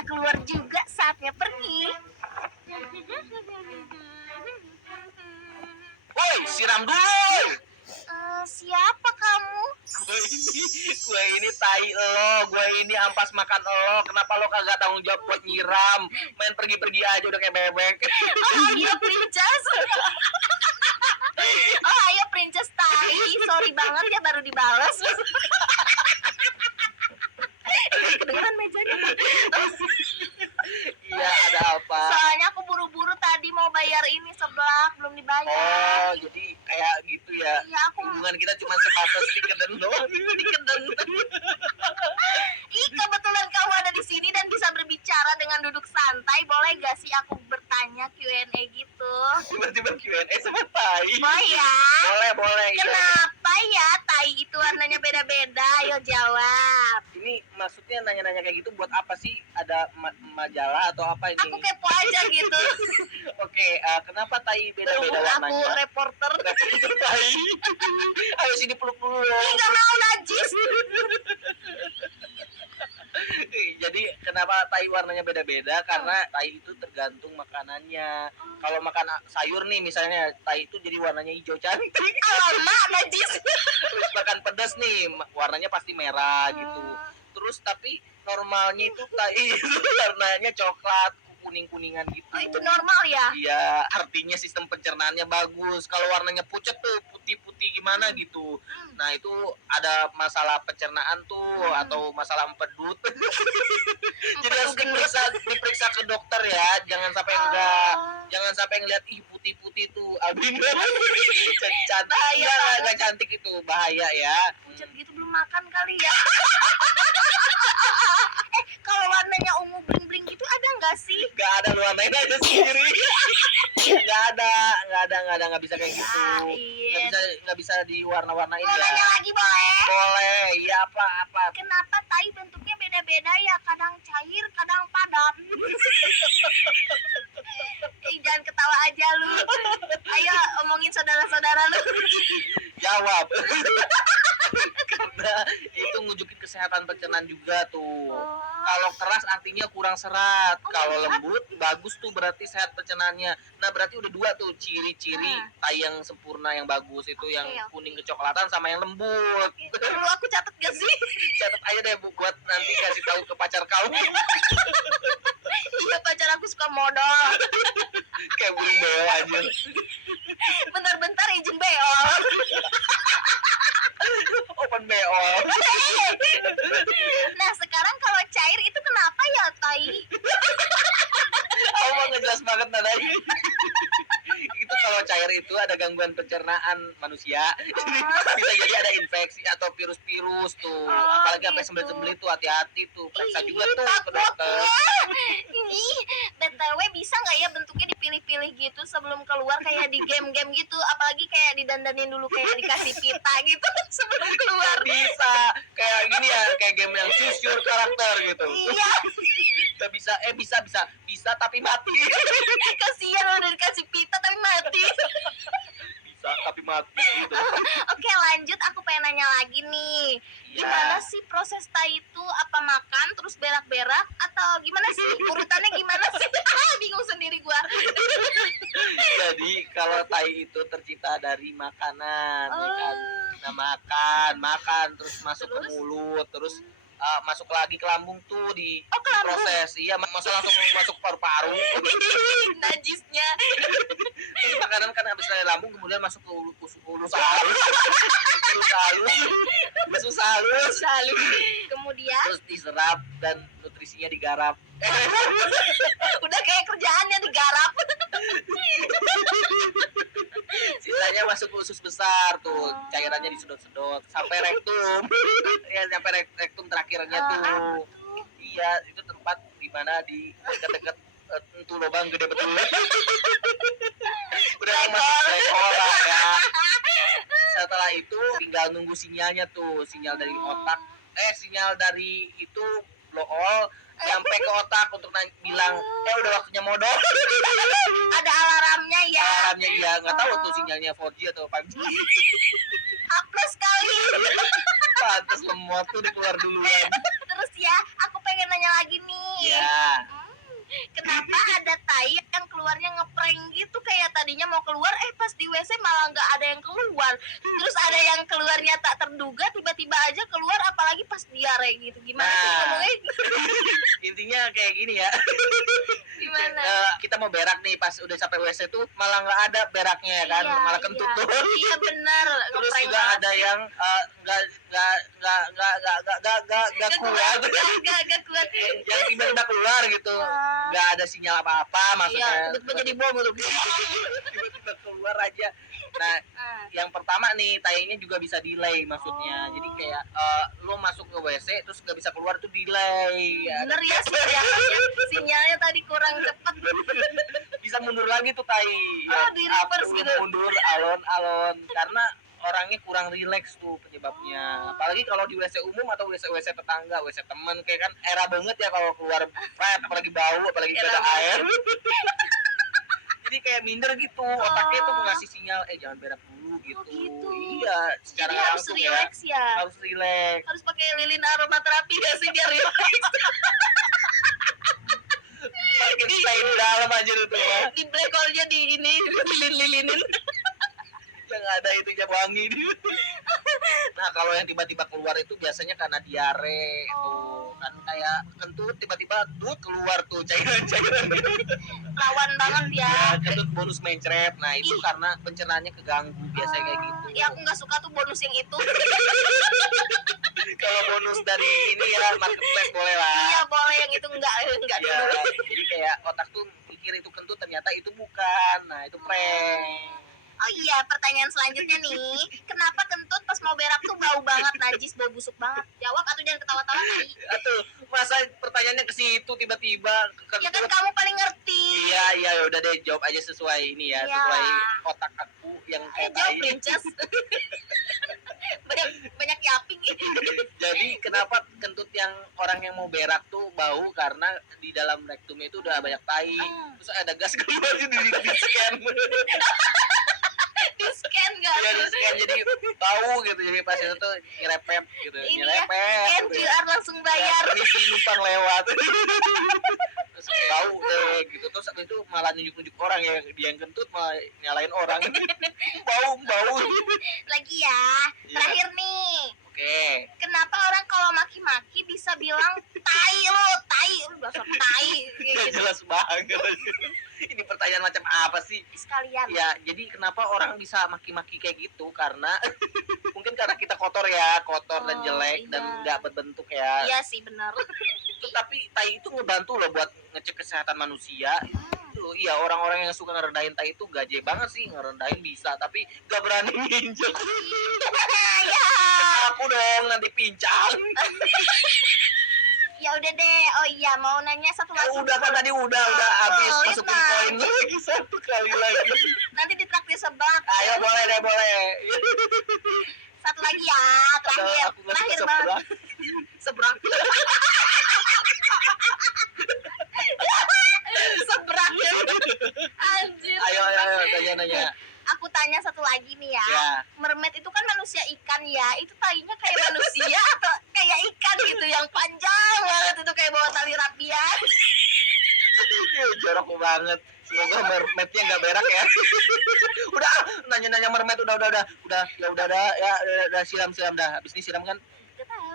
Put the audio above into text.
Saatnya keluar juga, saatnya pergi. Woi, siram dulu. Siapa kamu? Gue ini tai lo, gue ini ampas makan lo. Kenapa lo kagak tanggung jawab buat nyiram? Main pergi-pergi aja udah kayak bebek. Oh iya Princess. Oh ayo Princess Tai, sorry banget ya baru dibales. Kedengeran mejanya. Iya, ada apa? Soalnya aku buru-buru tadi mau bayar ini seblak, belum dibayar. Oh, jadi kayak gitu ya. Iya, aku Hubungan kita cuma sebatas dikeden doang. dikeden. Ih, kebetulan kamu ada di sini dan bisa berbicara dengan duduk santai. Boleh gak sih aku bertanya Q&A gitu? Tiba-tiba Q&A sama tai. Boleh ya? Boleh. Kenapa ya tai itu warnanya beda-beda? Ayo jawab. Ini maksudnya nanya-nanya kayak gitu buat apa sih? Ada majalah atau apa ini? Aku kepo aja gitu. Oke, kenapa tai beda-beda Berhubung aku warnanya? reporter. Reporter tai. Ayo sini peluk dulu. Ih, gak mau najis. Jadi kenapa tai warnanya beda-beda? Karena tai itu tergantung makanannya. Kalau makan sayur nih misalnya, tai itu jadi warnanya hijau cantik. Alamak, najis. Terus makan pedas nih, warnanya pasti merah gitu. Terus tapi normalnya itu tai itu warnanya coklat, kuning-kuningan gitu. Oh, itu normal ya? Iya, artinya sistem pencernaannya bagus. Kalau warnanya pucat tuh, putih-putih gimana gitu. Nah, itu ada masalah pencernaan tuh atau masalah empedut. Jadi harus diperiksa ke dokter ya. Jangan sampai ngeliat ih putih-putih tuh albino. Cantik enggak cantik itu, bahaya ya. Pucat gitu belum makan kali ya. Kalau warnanya ungu bling-bling gitu ada nggak sih? Gak ada, lu warnain aja sendiri. Nggak bisa kayak gitu. Nggak bisa diwarna-warnain Mau ya. nanya lagi boleh? Boleh, iya apa? Kenapa tai bentuknya beda-beda ya? Kadang cair, kadang padat. Jangan ketawa aja lu. Ayo omongin saudara-saudara lu. Jawab. Karena itu nunjukin kesehatan pencernaan juga tuh. Kalau keras artinya kurang serat. Kalau lembut bagus tuh berarti sehat pencernaannya. Nah berarti udah dua tuh ciri-ciri tai yang sempurna yang bagus itu yang kuning kecoklatan sama yang lembut. Perlu aku catat gak sih? Catat aja deh buat nanti kasih tahu ke pacar kamu. Iya pacar aku suka modal. Kayak burung beo aja. Bentar-bentar izin beol. Open beo. Nah sekarang kalau cair itu kenapa ya tai? Kamu ngejelas banget nadanya. Itu kalau cair itu ada gangguan pencernaan manusia. Bisa jadi ada infeksi atau virus-virus tuh. Apalagi sampai sembelit-sembelit tuh hati-hati tuh. Periksa juga tuh ke dokter. Ih, BTW bisa nggak ya bentuknya dipilih-pilih gitu sebelum keluar kayak di game-game gitu, apalagi kayak didandanin dulu kayak dikasih pita gitu sebelum keluar. Bisa kayak gini ya, kayak game yang choose your karakter gitu. Iya. Bisa tapi mati. Kasihan udah dikasih pita tapi mati. Bisa tapi mati gitu. Oke lanjut, aku pengen nanya lagi nih. Gimana sih proses tai itu? Apa makan terus berak-berak atau gimana sih? Urutannya gimana sih? Bingung sendiri gua. Jadi kalau tai itu tercipta dari makanan, ya kan? Nah, makan terus masuk ke mulut, terus masuk lagi ke lambung tuh di proses. Iya, langsung masuk paru-paru. Najisnya. Terus makanan kan habis dari lambung kemudian masuk ke usus halus. Kemudian Terus diserap dan nutrisinya digarap. udah kayak kerjaannya digarap. Sisanya masuk ke usus besar tuh, cairannya disedot-sedot sampai rektum. Ya sampai rektum terakhirnya tuh. Iya, itu tempat di mana di dekat-dekat itu lubang gede betul. Udah masuk sekolah ya. Setelah itu tinggal nunggu sinyalnya tuh, sinyal dari otak. Sinyal dari itu blool sampai ke otak untuk bilang udah waktunya modal. Ada alarmnya ya. Alarmnya iya, nggak tahu tuh sinyalnya 4G atau 5G. Hapus kali. Pantes lemot tuh keluar duluan. Terus ya, aku pengen nanya lagi nih. Ya. keluar. Terus ada yang keluarnya tak terduga, tiba-tiba aja keluar, apalagi pas diare gitu. Gimana sih Nah. ngomongnya? Intinya kayak gini ya. Gimana? Kita mau berak nih, pas udah sampai WC tuh malah nggak ada beraknya kan, Iya, malah kentut iya. doang. Iya benar, Terus ngeprank juga banget ada sih. yang nggak kuat, Gak kuat. yang tiba-tiba keluar gitu, Ah. nggak ada sinyal apa-apa Iya, maksudnya. tiba-tiba jadi bom gitu. Tiba-tiba keluar aja. Nah, Ah. yang pertama nih tainya juga bisa delay maksudnya. Oh. Jadi kayak lo masuk ke WC terus nggak bisa keluar tuh delay. Bener ya sinyalnya tadi kurang cepet. Bisa mundur lagi tuh tai. Oh, di reverse up, gitu. mundur alon-alon karena orangnya kurang rileks tuh penyebabnya. Apalagi kalau di WC umum atau WC tetangga, WC temen kayak kan era banget ya kalau keluar pret, apalagi bau, apalagi gak ada Era air. Jadi kayak minder gitu, otaknya tuh ngasih sinyal jangan berak dulu gitu. gitu. Iya, secara Jadi harus langsung relax ya. harus rileks. Harus pakai lilin aromaterapi gak sih biar relax. Pakai stain dalam aja tuh mah. Di black hole-nya di ini lilin-lilinin. Yang ada itu yang wangi. Nah kalau yang tiba-tiba keluar itu biasanya karena diare tuh kan, kayak kentut tiba-tiba keluar tuh cairan-cairan Lawan banget ya. kentut bonus mencret. Nah itu karena pencernaannya keganggu biasanya kayak gitu. Ya aku nggak suka tuh bonus yang itu. Kalau bonus dari ini ya marketplace boleh lah. Iya boleh, yang itu enggak Ya, dulu. jadi kayak otak tuh mikir itu kentut, ternyata itu bukan. Nah itu prank. Oh iya, pertanyaan selanjutnya nih, kenapa kentut pas mau berak tuh bau banget, najis, bau busuk banget? Jawab atau jangan ketawa-tawa tadi. Atau masa pertanyaannya ke situ tiba-tiba Ya kan kamu paling ngerti. Iya, udah deh, jawab aja sesuai ini ya, Iya. sesuai otak aku yang kayak Jawab tai. princess. banyak yaping. Jadi kenapa kentut yang orang yang mau berak tuh bau, karena di dalam rektumnya itu udah banyak tai. Terus ada gas keluar di scan. Di scan gak? Iya, di scan jadi bau gitu. Jadi pas itu tuh nyerepet gitu, Ini ya, nyerepet. scan QR langsung bayar. Ini numpang lewat. Terus bau deh gitu. Terus abis itu malah nunjuk-nunjuk orang ya, dia yang kentut malah nyalain orang. bau. Lagi ya, Iya. terakhir nih. Oke. Kenapa orang kalau maki-maki bisa bilang tai lu dasar tai kayak Gak gitu jelas banget. Ini pertanyaan macam apa sih? sekalian. Ya, jadi kenapa orang bisa maki-maki kayak gitu? Karena mungkin karena kita kotor ya, kotor dan Oh, jelek iya. dan nggak berbentuk ya. Iya sih benar. Tapi tai itu ngebantu loh buat ngecek kesehatan manusia. Itu iya, orang-orang yang suka ngerendahin tai itu gaje banget sih, ngerendahin bisa tapi gak berani nginjek. Ya. Aku dong nanti pincang. Ya udah deh. Oh iya, mau nanya satu lagi. Udah kan tadi udah habis Oh, masukin enak. koin lagi satu kali lagi. Nanti ditraktir seblak. Ayo boleh deh, boleh. Satu lagi ya, terakhir. Aku nggak Terakhir suka banget. seberang. Seberang. Anjir. Ayo tanya. Aku tanya satu lagi nih ya. Ya. Mermaid itu kan manusia ikan ya. Itu talinya kayak manusia atau kayak ikan gitu yang panjang banget itu kayak bawa tali rapian. Jorok banget. Semoga mermaidnya nggak berak ya. Udah nanya mermaid udah siram dah. Habis ini siram kan? Gak tahu.